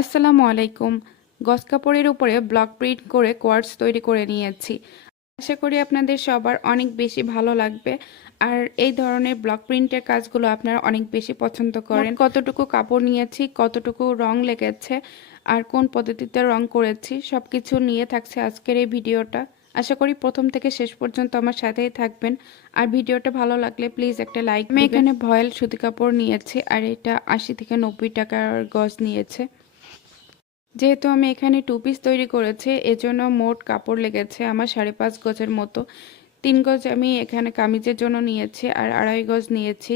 আসসালামু আলাইকুম। গস কাপড়ের উপরে ব্লক প্রিন্ট করে কোয়ার্টস তৈরি করে নিয়েছি। আশা করি আপনাদের সবার অনেক বেশি ভালো লাগবে। আর এই ধরনের ব্লক প্রিন্টের কাজগুলো আপনারা অনেক বেশি পছন্দ করেন। কতটুকু কাপড় নিয়েছি কতটুকু রং লেগেছে আর কোন পদ্ধতিতে রং করেছি সব কিছু নিয়ে থাকছে আজকের এই ভিডিওটা। আশা করি প্রথম থেকে শেষ পর্যন্ত আমার সাথেই থাকবেন। আর ভিডিওটা ভালো লাগলে প্লিজ একটা লাইক আমি এখানে ভয়েল সুতি কাপড় নিয়েছি আর এটা আশি থেকে নব্বই টাকার গজ নিয়েছে। যেহেতু আমি এখানে টু পিস তৈরি করেছি, এজন্য মোট কাপড় লেগেছে আমার সাড়ে পাঁচ গজের মতো। তিন গজ আমি এখানে কামিজের জন্য নিয়েছি আর আড়াই গজ নিয়েছি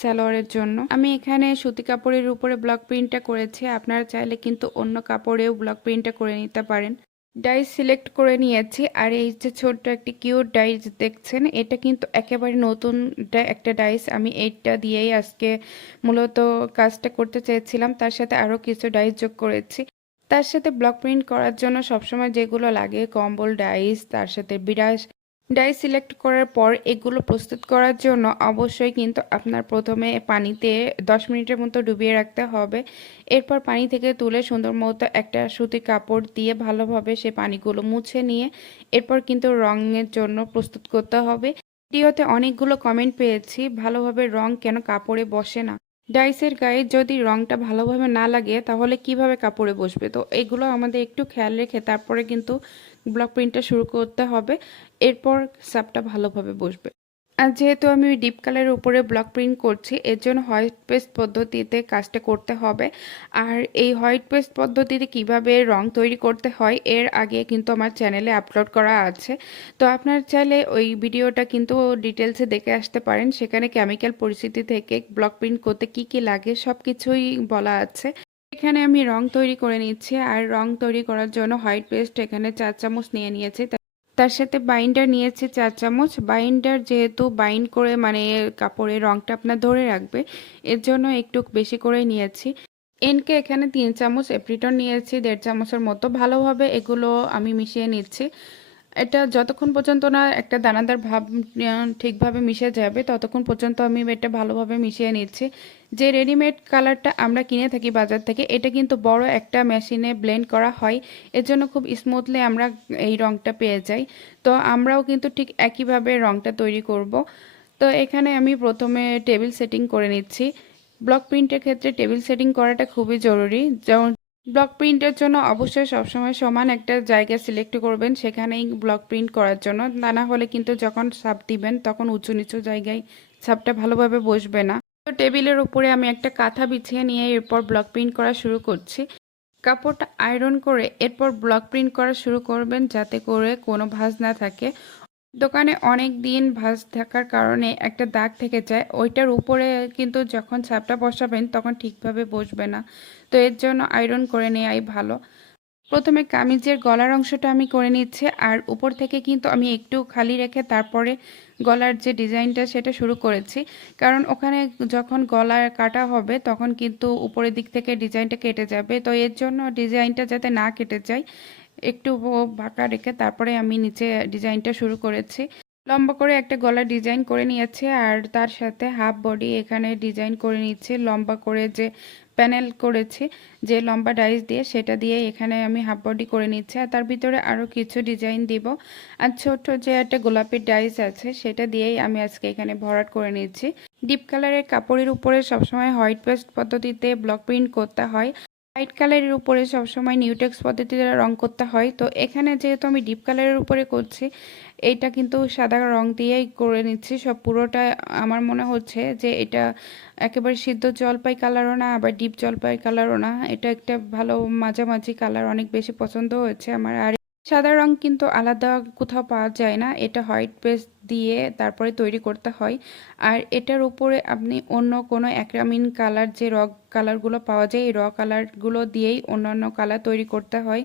সালোয়ারের জন্য। আমি এখানে সুতি কাপড়ের উপরে ব্লক প্রিন্টটা করেছি, আপনারা চাইলে কিন্তু অন্য কাপড়েও ব্লক প্রিন্টটা করে নিতে পারেন। ডাইস সিলেক্ট করে নিয়েছি আর এই যে ছোট্ট একটি কিউট ডাইস দেখছেন, এটা কিন্তু একেবারে নতুন একটা ডাইস। আমি এইটা দিয়েই আজকে মূলত কাজটা করতে চেয়েছিলাম, তার সাথে আরও কিছু ডাইস যোগ করেছি। তার সাথে ব্লক প্রিন্ট করার জন্য সবসময় যেগুলো লাগে, কম্বল ডাইস তার সাথে বিরাস ডাইস সিলেক্ট করার পর এগুলো প্রস্তুত করার জন্য অবশ্যই কিন্তু আপনার প্রথমে পানিতে দশ মিনিটের মতো ডুবিয়ে রাখতে হবে। এরপর পানি থেকে তুলে সুন্দর মতো একটা সুতি কাপড় দিয়ে ভালোভাবে সে পানিগুলো মুছে নিয়ে এরপর কিন্তু রঙের জন্য প্রস্তুত করতে হবে। ভিডিওতে অনেকগুলো কমেন্ট পেয়েছি, ভালোভাবে রং কেন কাপড়ে বসে না। ডাইসের গায়ে যদি রংটা ভালোভাবে না লাগে, তাহলে কীভাবে কাপড়ে বসবে? তো এগুলো আমাদের একটু খেয়াল রেখে তারপরে কিন্তু ব্লক প্রিন্টটা শুরু করতে হবে। এরপর সাপটা ভালোভাবে বসবে। আর যেহেতু আমি ডিপ কালারের উপরে ব্লক প্রিন্ট করছি, এর জন্য হোয়াইট পেস্ট পদ্ধতিতে কাজটা করতে হবে। আর এই হোয়াইট পেস্ট পদ্ধতিতে কীভাবে রং তৈরি করতে হয়, এর আগে কিন্তু আমার চ্যানেলে আপলোড করা আছে। তো আপনার চাইলে ওই ভিডিওটা কিন্তু ডিটেলসে দেখে আসতে পারেন, সেখানে কেমিক্যাল পরিস্থিতি থেকে ব্লক প্রিন্ট করতে কি কি লাগে সব কিছুই বলা আছে। এখানে আমি রং তৈরি করে নিচ্ছি, আর রং তৈরি করার জন্য হোয়াইট পেস্ট এখানে চার চামচ নিয়ে নিয়েছি। তার সাথে বাইন্ডার নিয়েছে চার চামচ। বাইন্ডার যেহেতু বাইন্ড করে মানে কাপড়ের রঙটা আপনার ধরে রাখবে, এর জন্য একটু বেশি করে নিয়েছি। এনকে এখানে তিন চামচ এপ্রিটন নিয়েছি, দেড় চামচের মতো। ভালোভাবে এগুলো আমি মিশিয়ে নিচ্ছি। এটা যতক্ষণ পর্যন্ত না একটা দানাদার ভাব ঠিকভাবে মিশে যাবে, ততক্ষণ পর্যন্ত আমি এটা ভালোভাবে মিশিয়ে নিচ্ছি। যে রেডিমেড কালারটা আমরা কিনে থাকি বাজার থেকে, এটা কিন্তু বড় একটা মেশিনে ব্লেন্ড করা হয়। এর জন্য খুব স্মুথলি আমরা এই রংটা পেয়ে যাই। তো আমরাও কিন্তু ঠিক একইভাবে রংটা তৈরি করব। তো এখানে আমি প্রথমে টেবিল সেটিং করে নিচ্ছি। ব্লক প্রিন্টের ক্ষেত্রে টেবিল সেটিং করাটা খুবই জরুরি। যেমন ব্লক প্রিন্টের জন্য অবশ্যই সবসময় সমান একটা জায়গা সিলেক্ট করবেন, সেখানেই ব্লক প্রিন্ট করার জন্য। তা না হলে কিন্তু যখন ছাপ দিবেন, তখন উঁচু নিচু জায়গায় ছাপটা ভালোভাবে বসবে না। তো টেবিলের উপরে আমি একটা কাঁথা বিছিয়ে নিয়ে এরপর ব্লক প্রিন্ট করা শুরু করছি। কাপড়টা আয়রন করে এরপর ব্লক প্রিন্ট করা শুরু করবেন, যাতে করে কোনো ভাঁজ না থাকে। দোকানে অনেক দিন ভাঁজ থাকার কারণে একটা দাগ থেকে যায়। ওইটার উপরে কিন্তু যখন ছাপটা বসাবেন, তখন ঠিকভাবে বসবে না। তো এর জন্য আয়রন করে নেওয়াই ভালো। প্রথমে কামিজের গলার অংশটা আমি করে নিচ্ছি, আর উপর থেকে কিন্তু আমি একটু খালি রেখে তারপরে গলার যে ডিজাইনটা, সেটা শুরু করেছি। কারণ ওখানে যখন গলা কাটা হবে, তখন কিন্তু উপরের দিক থেকে ডিজাইনটা কেটে যাবে। তো এর জন্য ডিজাইনটা যাতে না কেটে যায় একটু বাঁকা রেখে তারপরে আমি নিচে ডিজাইনটা শুরু করেছি। লম্বা করে একটা গলার ডিজাইন করে নিয়েছি আর তার সাথে হাফ বডি এখানে ডিজাইন করে নিচ্ছে লম্বা করে যে প্যানেল করেছি, যে লম্বা ডাইস দিয়ে সেটা দিয়ে এখানে আমি হাফ বডি করে নিচ্ছি আর তার ভিতরে আরও কিছু ডিজাইন দিব। আর ছোট যে একটা গোলাপি ডাইস আছে সেটা দিয়েই আমি আজকে এখানে ভরাট করে নিচ্ছি ডিপ কালারের কাপড়ের উপরে সবসময় হোয়াইট পেস্ট পদ্ধতিতে ব্লক প্রিন্ট করতে হয়। হোয়াইট কালারের উপরে সবসময় নিউটেক্স পদ্ধতি দ্বারা রং করতে হয়। তো এখানে যেহেতু আমি ডিপ কালারের উপরে করছি, এটা কিন্তু সাদা রং দিয়েই করে নিচ্ছি। সব পুরোটা আমার মনে হচ্ছে যে এটা একেবারে সিদ্ধ জলপাই কালারও না, আবার ডিপ জলপাই কালারও না। এটা একটা ভালো মাঝামাঝি কালার অনেক বেশি পছন্দ হয়েছে আমার। আর সাদা রং কিন্তু আলাদা কোথাও পাওয়া যায় না। এটা হোয়াইট পেস্ট দিয়ে তারপরে তৈরি করতে হয়। আর এটার উপরে আপনি অন্য কোনো অ্যাক্রামিন কালার যে র কালারগুলো পাওয়া যায়, এই র কালারগুলো দিয়েই অন্যান্য কালার তৈরি করতে হয়।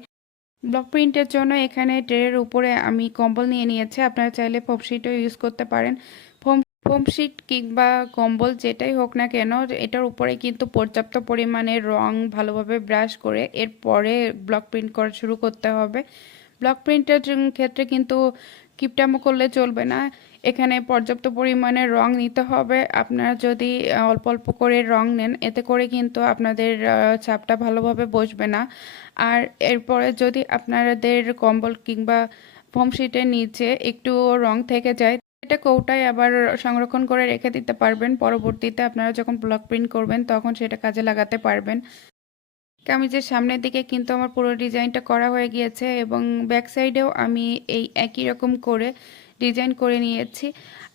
ব্লক প্রিন্টের জন্য এখানে ট্রের উপরে আমি কম্বল নিয়ে নিয়েছি। আপনারা চাইলে ফোমশিটও ইউজ করতে পারেন। ফোম ফোমশিট কিংবা কম্বল যেটাই হোক না কেন, এটার উপরে কিন্তু পর্যাপ্ত পরিমাণে রং ভালোভাবে ব্রাশ করে এরপরে ব্লক প্রিন্ট করা শুরু করতে হবে। ব্লক প্রিন্টের ক্ষেত্রে কিন্তু কিপটামো করলে চলবে না। এখানে পর্যাপ্ত পরিমাণে রং নিতে হবে। আপনারা যদি অল্প অল্প করে রং নেন, এতে করে কিন্তু আপনাদের ছাপটা ভালোভাবে বসবে না। আর এরপরে যদি আপনাদের কম্বল কিংবা ফোম শিটের নিচে একটু রং থেকে যায় এটা কৌটায় আবার সংরক্ষণ করে রেখে দিতে পারবেন। পরবর্তীতে আপনারা যখন ব্লক প্রিন্ট করবেন, তখন সেটা কাজে লাগাতে পারবেন। কামিজের সামনের দিকে কিন্তু আমার পুরো ডিজাইনটা করা হয়ে গিয়েছে এবং ব্যাক সাইডেও আমি এই একই রকম করে ডিজাইন করে নিয়েছি।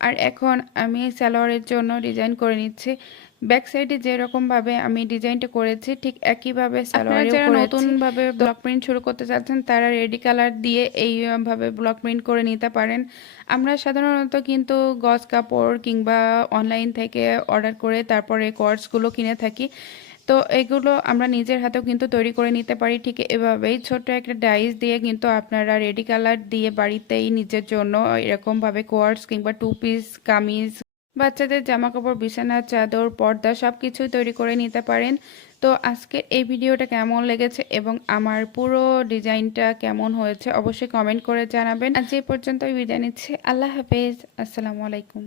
আর এখন আমি সালোয়ারের জন্য ডিজাইন করে নিচ্ছি। ব্যাক সাইডে যেরকমভাবে আমি ডিজাইনটা করেছি ঠিক একইভাবে সালোয়ারে যারা নতুনভাবে ব্লক প্রিন্ট শুরু করতে চাচ্ছেন তারা রেডি কালার দিয়ে এইভাবে ব্লক প্রিন্ট করে নিতে পারেন। আমরা সাধারণত কিন্তু গজ কাপড় কিংবা অনলাইন থেকে অর্ডার করে তারপরে কোয়ার্সগুলো কিনে থাকি। তো এগুলো আমরা নিজের হাতেও কিন্তু তৈরি করে নিতে পারি ঠিক এভাবেই। ছোট্ট একটা ডাইস দিয়ে কিন্তু আপনারা রেডি কালার দিয়ে বাড়িতেই নিজের জন্য এরকমভাবে কোয়ার্স কিংবা টু পিস কামিজ বাচ্চাদের জামা কাপড় বিছানা চাদর, পর্দা সব কিছুই তৈরি করে নিতে পারেন। তো আজকের এই ভিডিওটা কেমন লেগেছে এবং আমার পুরো ডিজাইনটা কেমন হয়েছে অবশ্যই কমেন্ট করে জানাবেন। আজ এই পর্যন্ত বিদায় নিচ্ছি। আল্লাহ হাফেজ। আসসালামু আলাইকুম।